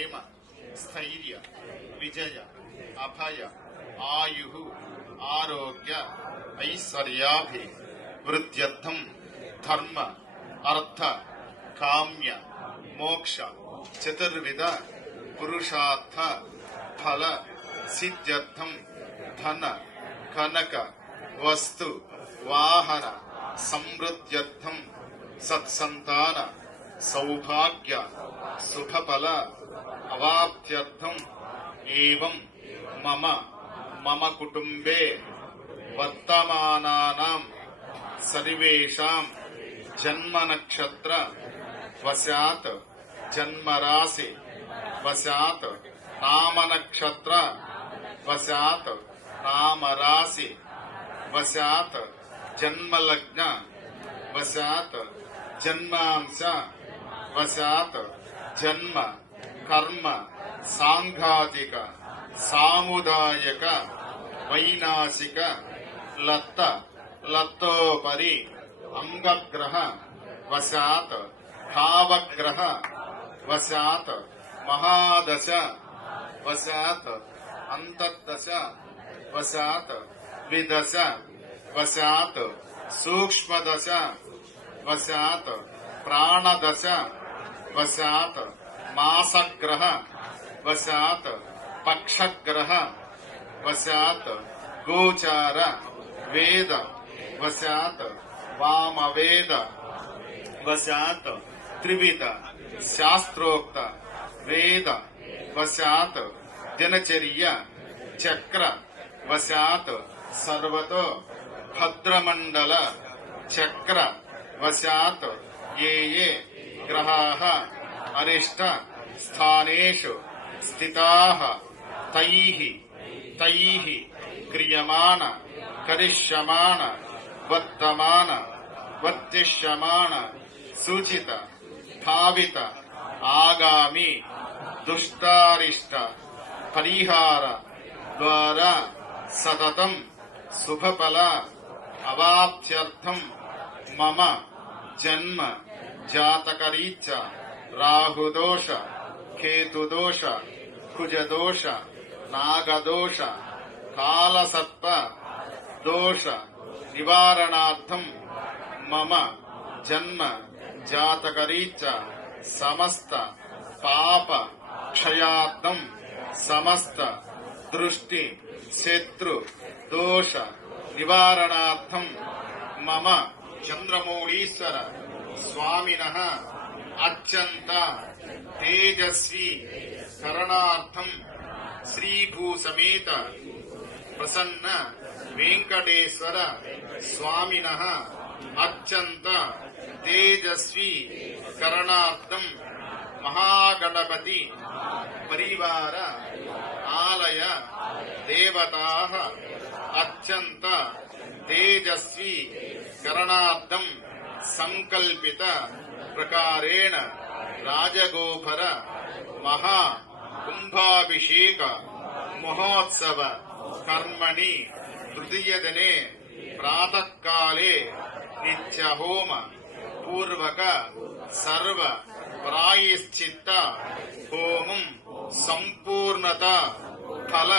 క్షేమ స్థైర్య విజయ అభయ ఆయు ఆరోగ్య ఐశ్వర్యాభి వృద్ధ్యర్థం ధర్మ అర్థ కామ్య మోక్ష చతుర్విధ పురుషార్థ ఫల సిద్ధ్యర్థం ధన కనక వస్తు వాహన సమృద్ధ్యర్థం సత్సంతాన సౌభాగ్య శుభఫల అవాప్త్యర్థం ఏవం మమ మమ కుటుంబే వర్తమానానాం సర్వేషాం జన్మ నక్షత్ర వశాత్ జన్మరాశి వశాత్ నామ నక్షత్ర వశాత్ నామరాశి వశాత్ జన్మలగ్న వశాత్ జన్మాంశ వశాత్ జన్మ కర్మ సాంఘాతిక సాముదాయక వైనాసిక లత్త లత్తోపరి అంగగ్రహ వశాత్ భావగ్రహ వశాత్ మహాదశ వశాత్ అంతర్దశ వశాత్ విదశ వశాత్ సూక్ష్మదశ వశాత్ ప్రాణదశ వశాత్ మాసగ్రహ వశాత్ పక్షగ్రహ వశాత్ గోచార వేద వశాత్ వామవేద వశాత్ త్రివిధ శాస్త్రోక్త వేద వశాత్ దినచర్య చక్ర వశాత్ సర్వతో భద్రమండల చక్ర వశాత్ ఏ ఏ గ్రహాः अरिष्ट स्थानेषु स्थिताः। तैः तैः क्रियमाण, करिष्यमाण, वर्तमान, वर्तिष्यमाण, सूचित धावित आगामी, दुष्टारिष्ट, परिहार, द्वारा, सततम, शुभफल, अवाप्त्यर्थम, मम, जन्म जातकरीचा రాహుదోష కేతుదోష కుజదోష నాగదోష కాలసర్ప దోష నివారణార్థం మమ జన్మ జాతకరీత్య సమస్త పాప క్షయార్థం సమస్త దృష్టి శత్రు దోష నివారణార్థం మమ చంద్రమౌళీశ్వర స్వామిన. అత్యంత తేజస్వి కరణార్థం శ్రీభూసమేత ప్రసన్న వెంకటేశ్వర స్వామిన. అత్యంత తేజస్వి కరణార్థం మహాగణపతి పరివార ఆలయ దేవత. అత్యంత తేజస్వి కరణార్థం సంకల్పిత प्रकारेण राजगोभर महा कुंभाभिषेक महोत्सव कर्मणि तृतीय दिने प्रातः काले नित्य होम पूर्वक सर्व प्रायश्चित्त होमं संपूर्णत फल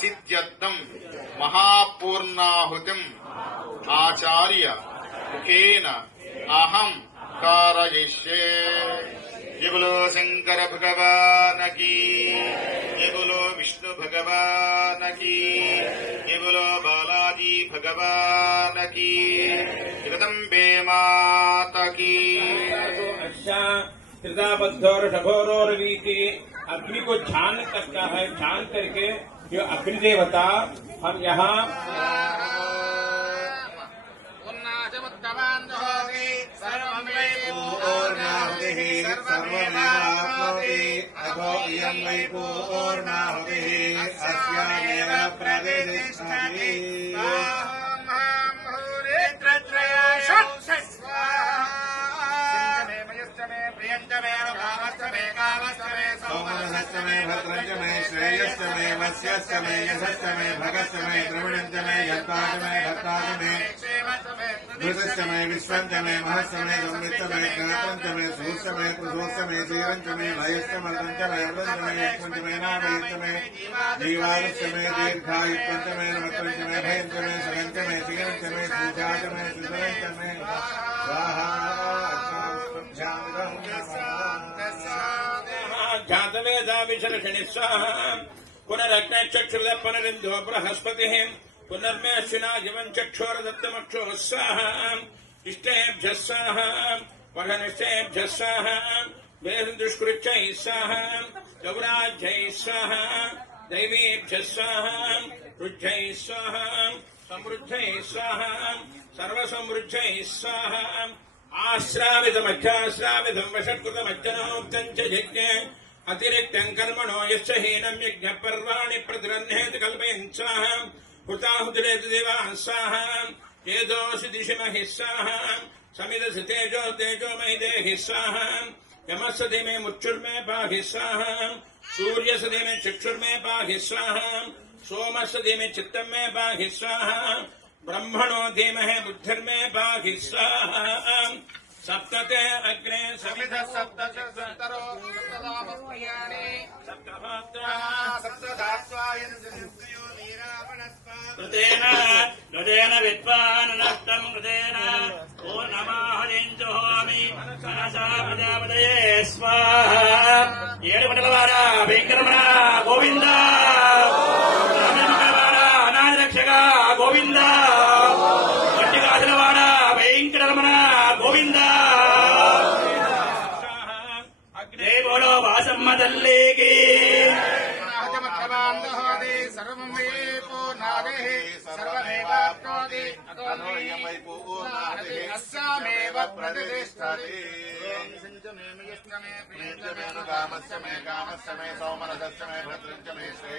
सिद्ध्यर्थम महापूर्णाहुतिम आचार्य मुखेन अहम कारयिष्ये ये शंकर भगवान की। ये विष्णु भगवान की। ये बोलो बालाजी भगवान की। जगदम्बे माता की। अच्छा ऋषभोरोरवीति अग्नि को छान करता है, छान करके जो अग्नि देवता हम यहाँ सर्वमेवाप्नोति अथो इयं वै पूर्णाहुतिः अस्यामेव प्रतिष्ठति सौमनसश्च मे भद्रञ्च मे श्रेयश्च मे वस्यश्च मे यशश्च मे भगश्च मे द्रविणञ्च मे यत्पाच मे भक्ताच मे ृतस्तमे विश्वन्तमे महस्तमे संवित्तमे गणपञ्चमे सूस्तमे प्रदोस्तमे जीवंतमय भयस्तमय अर्दन्तमे यक्पञ्चमे नामयन्तमे जीवारुस्तमे दीर्घायुपञ्चमे नमत्पञ्चमे भयन्तमे सगन्तमे श्रीरन्तमे श्रीजातमे श्रीमयन्तमे स्वाहा जातमे दामिशलक्षणि स्वाहा। पुनरत्नचक्षुरः बृहस्पतिः। पुनर्मे अश्विना जीवन् चक्षोरदत्तमक्षो स्वाहा इष्टेभ्यः स्वाहा वढनिष्ठेभ्यः स्वाहा वेदुष्कृत्यैः स्वाहा गौराज्यैः स्वाहा दैवीभ्यः स्वाहा रुज्जैः स्वाहा समृद्धैः स्वाहा सर्वसमृद्धैः स्वाहा आश्रावितमध्याश्रावितम् वषट्कृतमज्जनोक्तम् च यज्ञे अतिरिक्तम् कर्मणो यश्च हीनम् यज्ञपर्वाणि प्रतिरह्नेति कल्पयन् स्वाहा हुताहुतिरेतदेवांसाः केदोऽसि दिशि महिस्साः समिदसि तेजो तेजो मयि देहिस्साः यमः सति मे मुच्चुर्मे पाहिस्साः सूर्यसति मे चक्षुर्मे पाहिस्साः सोमसति मे चित्तम् ब्रह्मणो धीमहे बुद्धिर्मे पाहिस्साः अग्रे समिधः सप्त कृतेन गजेन विद्वाननष्टम् कृतेन ओ नमः हरिम् जुहोमि मनसा प्रजापतये स्वाहा ఏడుపటలవార వెంకరమణ అస్సామేవ ప్రతిష్టతి. కామస్య మే కామస్య మే సౌమనసస్య మే భద్రంచ మే శ్రేయ